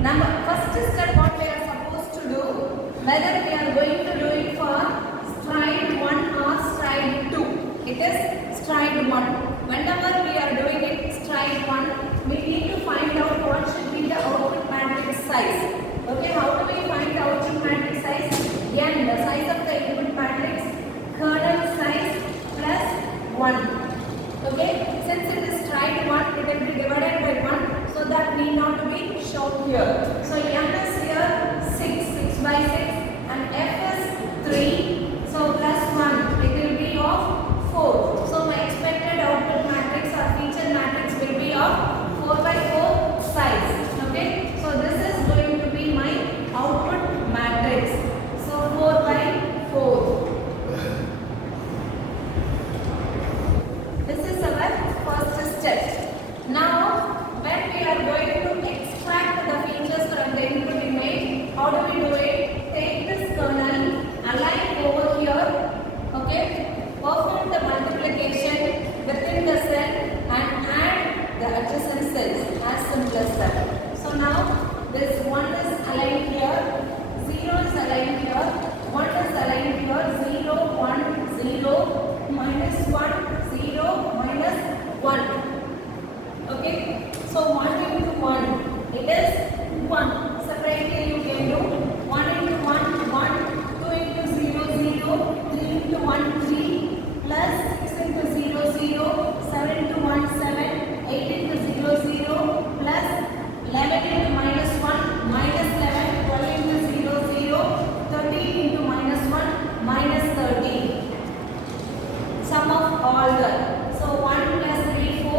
Number first step what we are supposed to do, whether we are going to do it for stride 1 or stride 2. It is stride 1. Whenever we are doing it stride 1, we need to find out what should be the output matrix size. Okay, how do we find the output matrix size? N, the size of the input matrix, kernel size plus 1. Okay, since it is stride 1, it will be divided by 1, so that need not to be shown here. So M is here 6 by 6, and F is 3, so plus 1, it will be of 4. So my expected output matrix or feature matrix will be of 4 by 4 size. Okay, so this is going to be my output matrix. So 4 by 4. This is our first step. Now, when we are going to extract the features from the input image, how do we do it? Take this kernel, align over here, okay, perform the multiplication within the cell and add the adjacent cells, as simple as that. So now, this 1 is aligned here, 0 is aligned here, 1 is aligned here, 0, 1, 0, minus 1, 0, minus 1. Okay, so 1 into 1, it is 1. Separately you can do 1 into 1, 1, 2 into 0, 0, 3 into 1, 3, plus 6 into 0, 0, 7 into 1, 7, 8 into 0, 0, plus 11 into minus 1, minus 11, 12 into 0, 0, 13 into minus 1, minus 13. Sum of all the. So 1 plus 3, 4,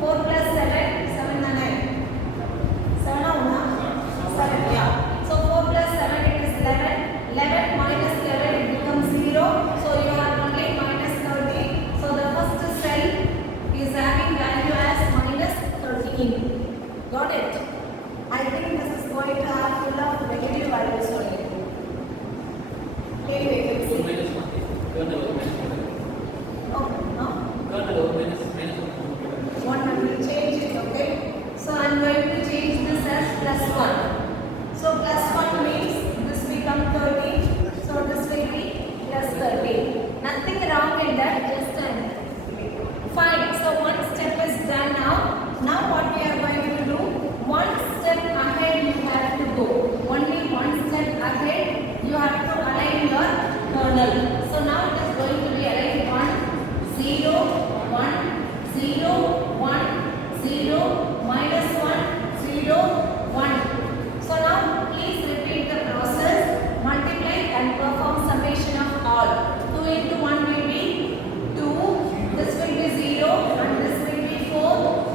4 plus 7, 7 and 9. 7 or 1? 7, yeah. So 4 plus 7, it is 11. 11 minus 11, it becomes 0. So you have only minus 13. So the first cell is having value as minus 13. Got it? I think this is going to have full of negative values only. Okay, wait, see. Oh, no? 1 I will change it, okay? So I am going to change this as plus 1. So plus 1 means this become 13. So this will be plus 13. Nothing wrong in that, just fine. So one step is done now. Now what we are going to do? One step ahead you have to go. Only one step ahead you have to align your kernel. So now it is going to be aligned 1, 0, 1, 0, 1, 0, minus 1, 0, 1. So now please repeat the process, multiply and perform summation of all. 2 into 1 will be 2, this will be 0 and this will be 4,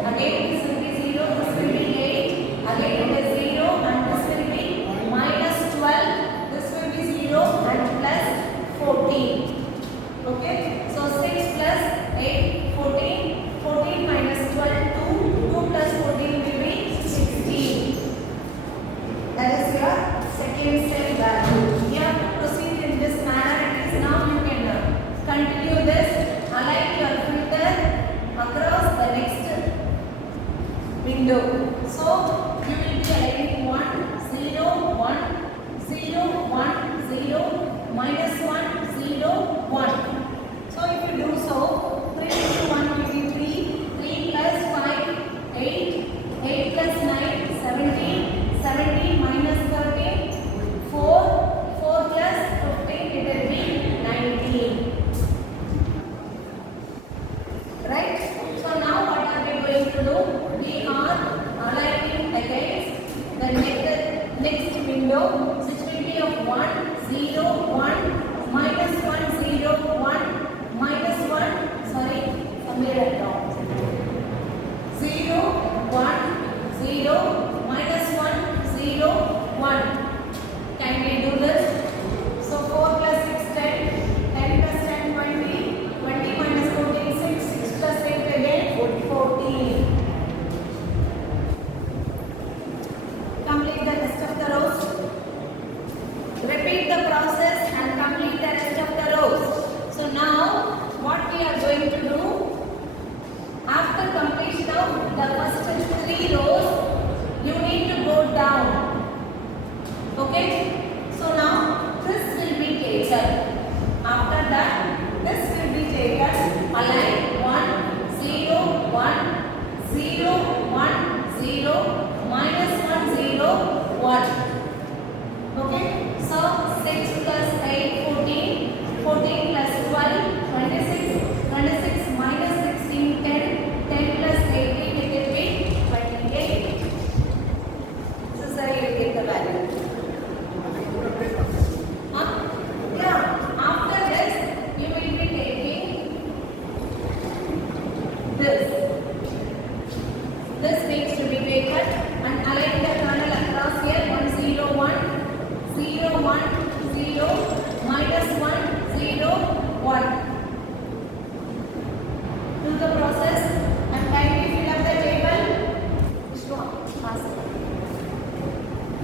again this will be 0, this will be 8, again it is 0 and this will be minus 12, this will be 0 and plus 14. Okay, so 6 plus 8, 14, 14 minus 12, 2, 2 plus 14 will be 16. That is your second step value. You have to proceed in this manner. It is now you can continue this, align your filter across the next window. So you will be aligning 1, 0, 1, 0, 1, 0, minus 1, 0, 1. So if you do so, 3 into 1 will be 3, 3 plus 5, 8, 8 plus 9, 17, 17 minus 13, 4, 4 plus 15, it will be 19. Right? So now what are we going to do? We are aligning against the next window, which will be of 1, 0, 1, minus 1, 0, 1, minus 1, sorry, somewhere down. 0, 1, 0, minus 1, 0, 1. Can we do this? So 4 plus 6, 10, 10 plus 10, 20, 20 minus 14, 6, 6 plus 8 again, 14. Complete the rest of the rows. Repeat the process and complete the rest of the rows. So now what we are going to do, after completion of the first 3 rows,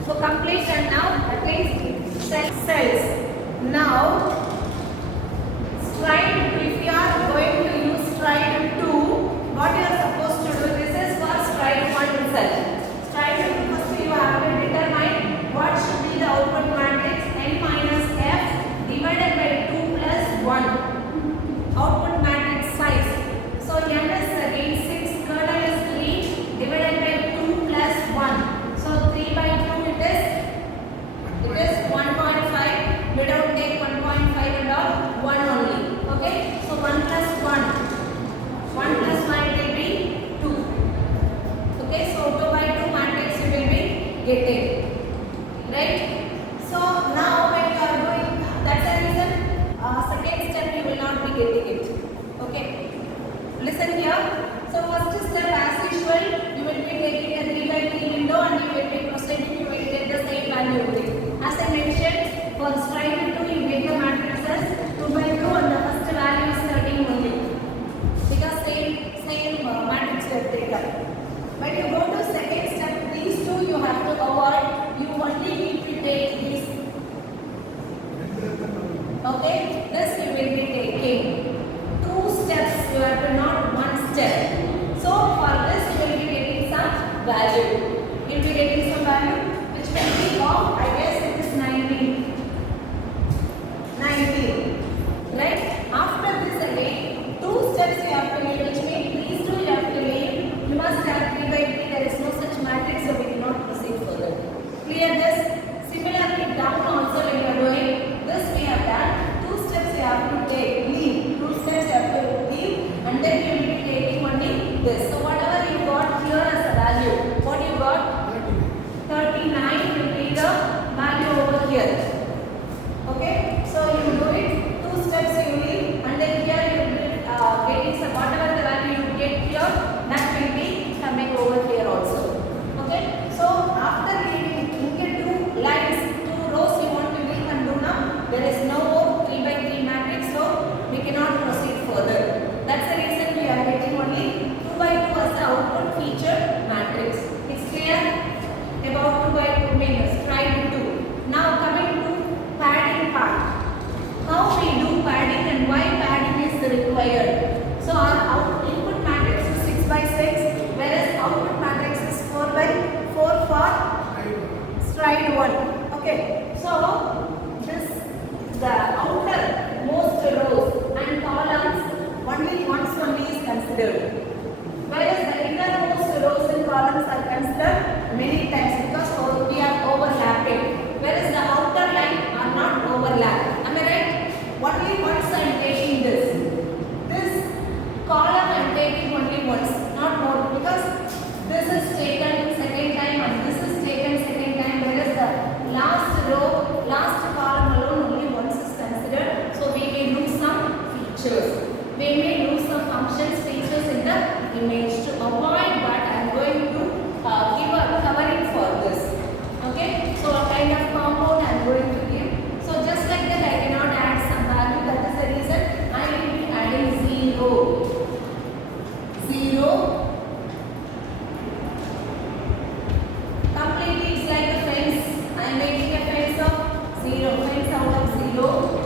So complete, and now at least cells. Now stride, if you are going to use stride 2, what you are supposed to do, this is for stride 1 itself. Stride 2, first you have to determine what should be the output matrix n minus f divided by 2 plus 1. Output matrix size. So n is again 6, kernel is 3 divided by 2 plus 1. So 3 by 2 it is 1.5. We don't take 1.5 and all, 1 only. Okay, so 1 plus 1 plus 1 it will be 2. Okay, so 2 by 2 matrix you will be getting, right? So now when you are doing, that's the reason second step you will not be getting it. Okay, listen here. So first step, as usual, you will be taking a 3 by 3 window and you will be proceeding, you will get the same value only. As I mentioned, for stride 2 you get the matrices 2 by 2 and the first value is 13 only, because same matrix you have taken. When you go to second step, these two you have to avoid. You only need to take this. Okay, this you will be taking 2 steps. You have to not 1 step. So for this you will be getting some value. You will be getting some value which will be of, I guess it is 19. Right? After this again, 2 steps you have to leave, which means these two you have to leave. You must have 3 by 3. There is no such matrix, so we cannot proceed further. Clear this? Similarly, down also when you are doing this, we have done 2 steps you have to take, leave. 2 steps you have to leave, and then you will be taking only this. So whatever you got here as a value, what you got? 39 will be the value over here. Okay, so you do it 2 steps you leave, and then here you will be getting some, whatever the value you get here, that will be coming over here also. Okay, so after leaving, you get 2 lines, 2 rows you want to leave and do now. There is no 3 by 3 matrix, so we cannot proceed further. That's the reason we are getting only 2 by 2 as the output feature matrix. It's clear about 2 by 2 means stride 2. Now coming to padding part. How we do padding and why padding is required. So our input matrix is 6 by 6, whereas output matrix is 4 by 4 for stride 1. Okay, so the outer most rows and columns only once only is considered, whereas the innermost rows and columns are considered many times, because we are overlapping, whereas the outer line are not overlapped. Am I right? Only once I am taking this column I am taking only once, not more, because this is taken second time and this is taken second time, whereas the last row, last column alone only once is considered. So we may lose some features, we may lose some functions, features in the image. To avoid that, I am going to give a covering for this. Okay, so a kind of compound I am going to give. So just like that, I cannot add some value. That is the reason I will be adding 0. Completely, it's like a fence. I am making a fence of 0. Fence out of 0.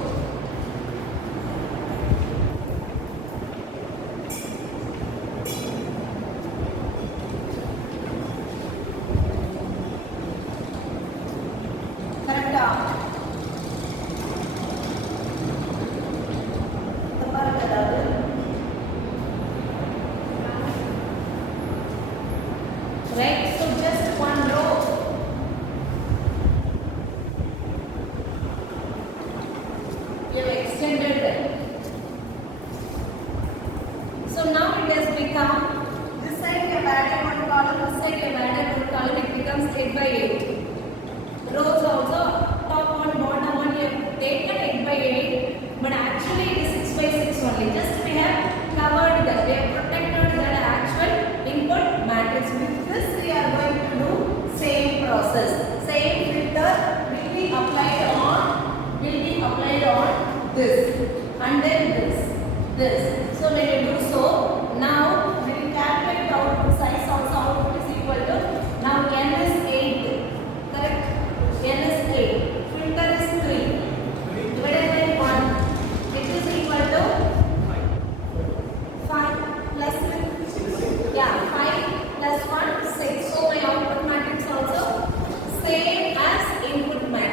Right, so just one row. You have extended it. So now it has become, this side you have added 1 column, this side you have added 1 column, it becomes 8 by 8. Rows also, top one, bottom one, you have taken 8 by 8, but actually it is 6 by 6 only. Just we have covered that, we have protected that actual input matrix. With this we are going to do same process. Same filter will be applied on this and then this. So when you do so, now we will calculate the output size. Also output is equal to, now n is 8, correct?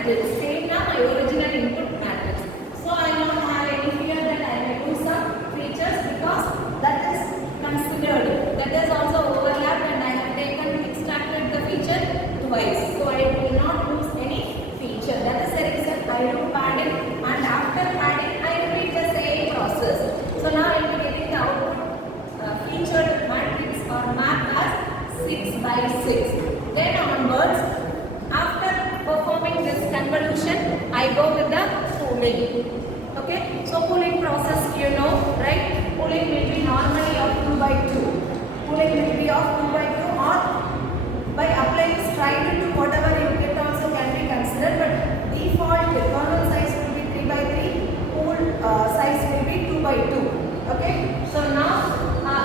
matrix. Same now my original input matrix. So I don't have any fear that I may lose some features because that is considered. That is also overlapped and I have extracted the feature twice. So I will not lose any feature. That is the reason I do padding, and after padding I repeat the same process. So now I will be getting the output featured matrix or map as 6 by 6. Then onwards, after performing this convolution, I go with the pooling. Okay, so pooling process you know, right? Pooling will be normally of 2 by 2. Pooling will be of 2 by 2, or by applying stride to whatever you get also can be considered, but default kernel size will be 3 by 3, pool size will be 2 by 2. Okay, so now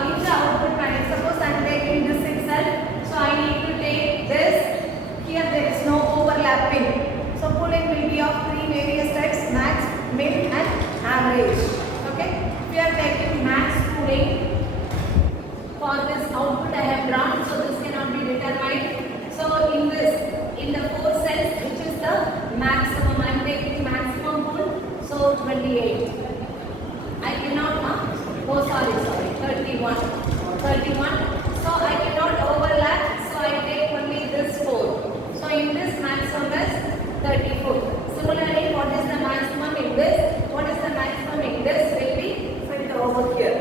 in the output matrix, suppose I am taking this itself, so I need to take this. Here there is no overlapping. So pooling will be of 3 various types: max, min and average. Okay, we are taking max pooling. For this output I have drawn, so this cannot be determined. So in this, in the 4 cells, which is the maximum, I am taking maximum pool, so 28. I cannot, 31. So I cannot overlap, so I take only this 4. So in this maximum is 34. Similarly, what is the maximum in this? What is the maximum in this will be fit over here.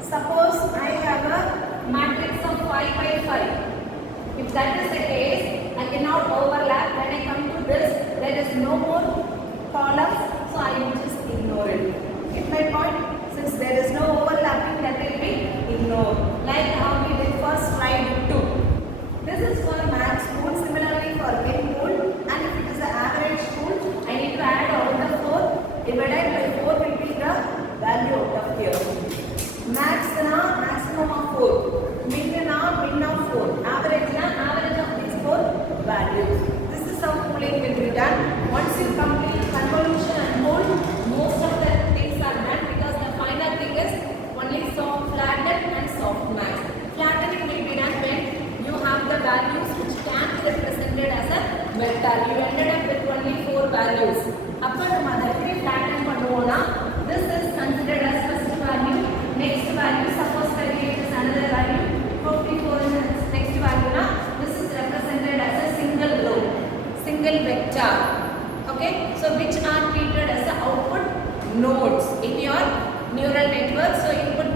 Suppose I have a matrix of 5 by 5. If that is the case, I cannot overlap. When I come to this, there is no more columns, so I will just ignore it. Get my point? Since there is no overlapping, that will be ignored. Like how we did for slide 2. This is for max pool, similarly for min pool, and if it is the average pool, I need to add all the 4 divided by 4 will be the value out of here. Max na maximum of 4, min na min of 4, average na average of these 4 values. This is how pooling will be done. Once you complete convolution and pool, most of the things are done, because the final thing is only soft flatten and soft max. Flattening will be done when you have the values which can be represented as a vector. You ended up with only 4 values. Upper mother flatten பண்ணுவோம்னா, this is considered as first value. Next value, suppose 38 is another value. 54 is next value. Now this is represented as a single row, single vector. Okay, so which are treated as the output nodes in your neural network. So input